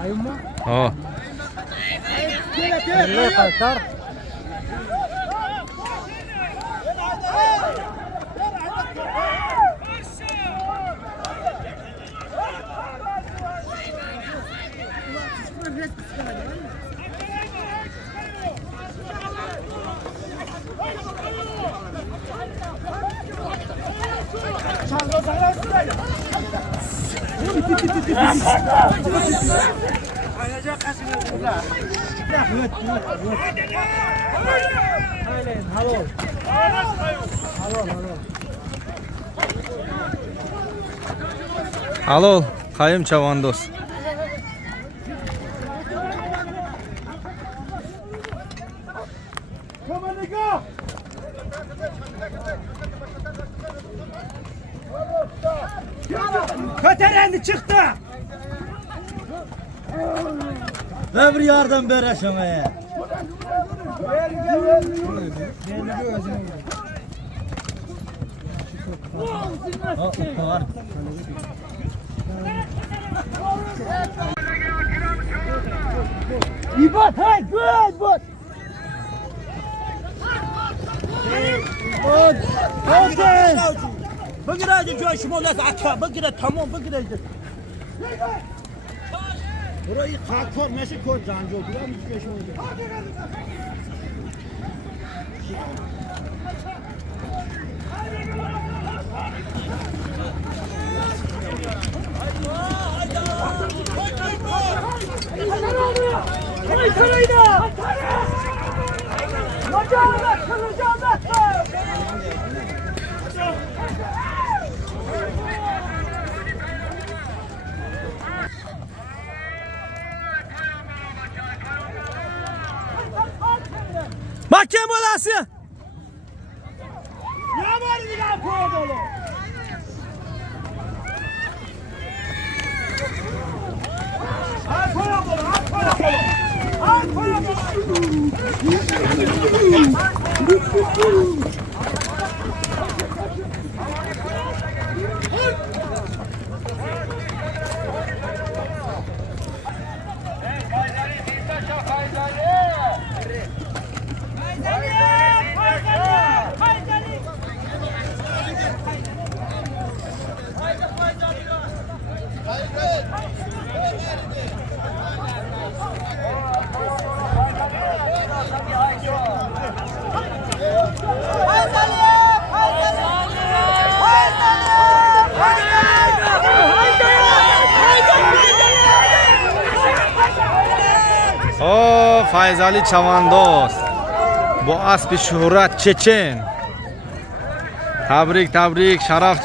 Ha. Halol, Qayım Chavandoz. Köterendi çıktı. Ve bir yardım ver aşamaya. İbat hay good but. Okey. Bugün coşum olmaz ata bugün tamam bugün. Burayı kalkor meşe koy cancı oldu. Ben hiç beşim oldu. Mahkem bolası. Ya var bir daha koy dolu. Al koy dolu, al koy dolu. Al koy dolu. O Fayzali Chavandoz. Bu asbi shuhrat Chechen. Tabrik, tabrik, sharaf.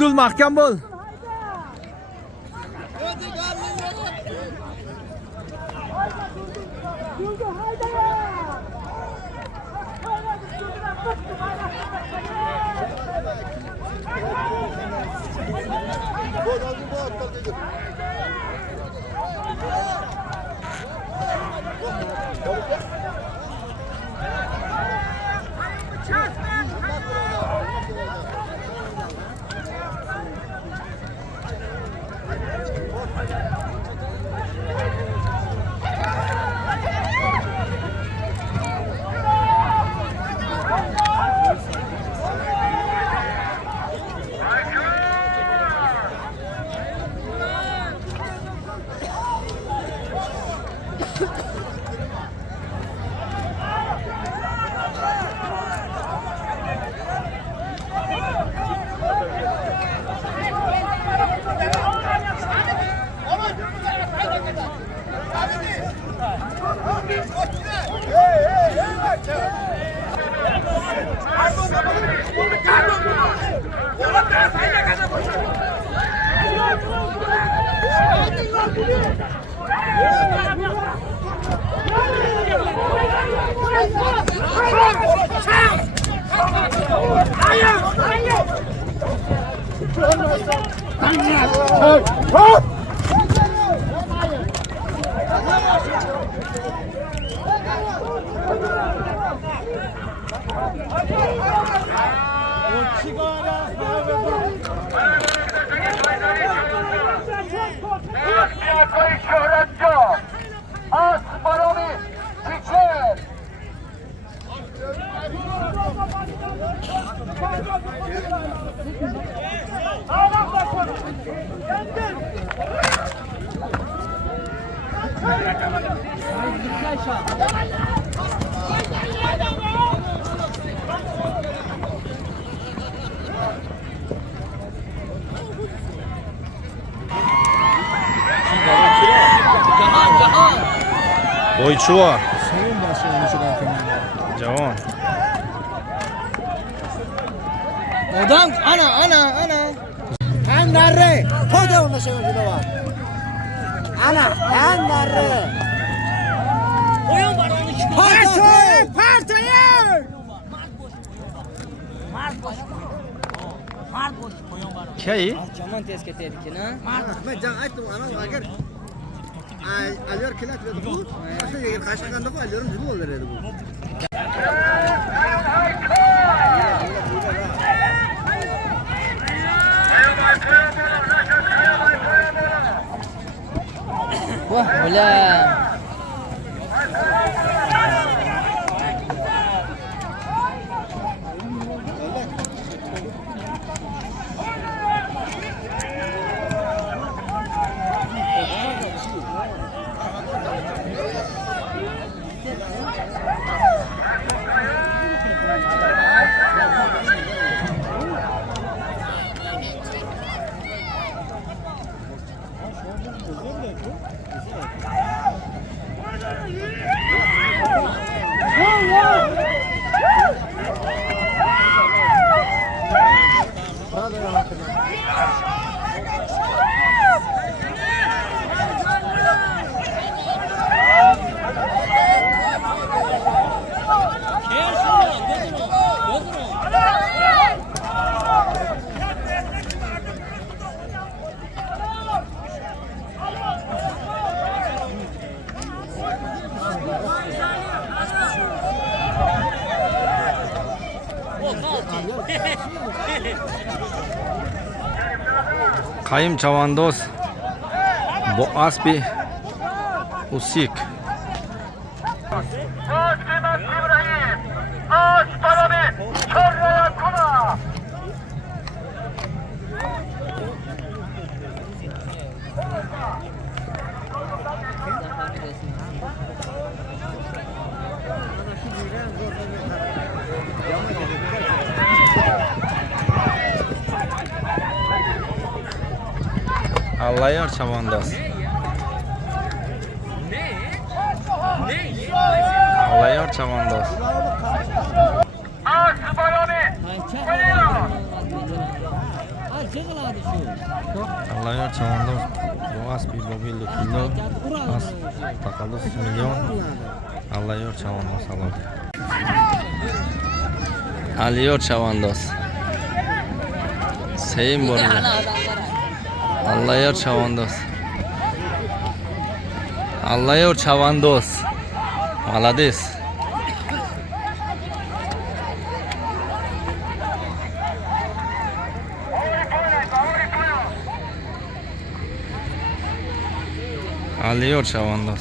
Dul mahkam bol. Boyçuva. Javon. Odam ana. Andare. Hoda onda şey var. Ana andare. Oyun var onu çıkıyor. Partiye. Ki? Zaman tez keterdik na. Ben can açtım ana agar alıyor kilat ve bu aslında yer kaşıkanda bu alıyorum bu olur dedi bu. Wah, ulah. Kayım Chavandos. Bu asbi usik. Allayar Chavandos. Allayar Chavandos. Allayar Chavandos. Bu asbi mobil kilo. As takallus milyon. Allayar Chavandos alır. Allayar Chavandos. Seyim borca. Allayar Chavandos. Allayar Chavandos. Молодец. Alıyor Chavandos.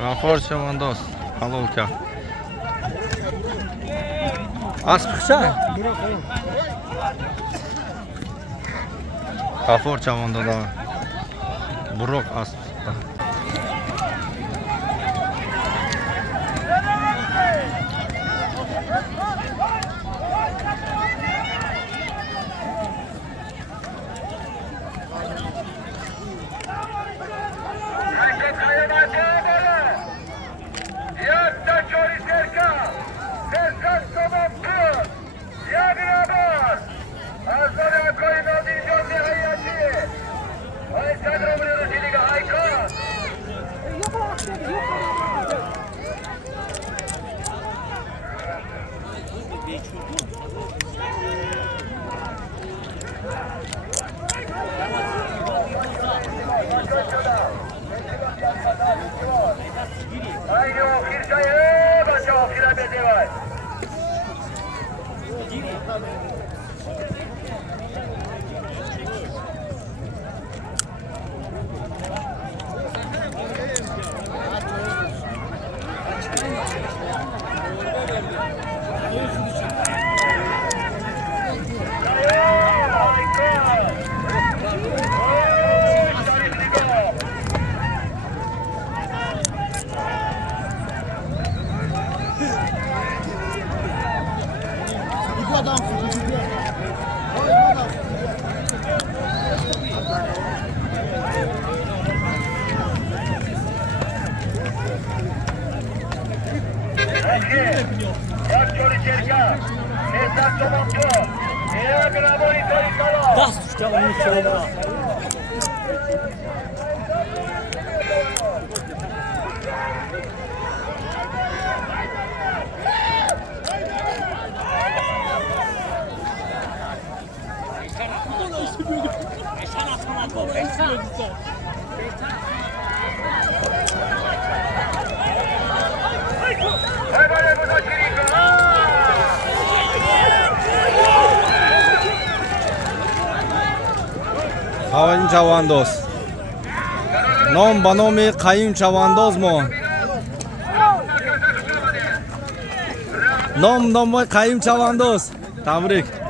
G'afur chavandoz. Halovka. Aspiqcha? G'afur chavandoz. Buroq aspiqcha. Haydi okir sayı, başa okira bedevay. Qayim chavandoz. Nom ba nomi Qayim chavandozmon. Nom Qayim chavandoz. Tabrik.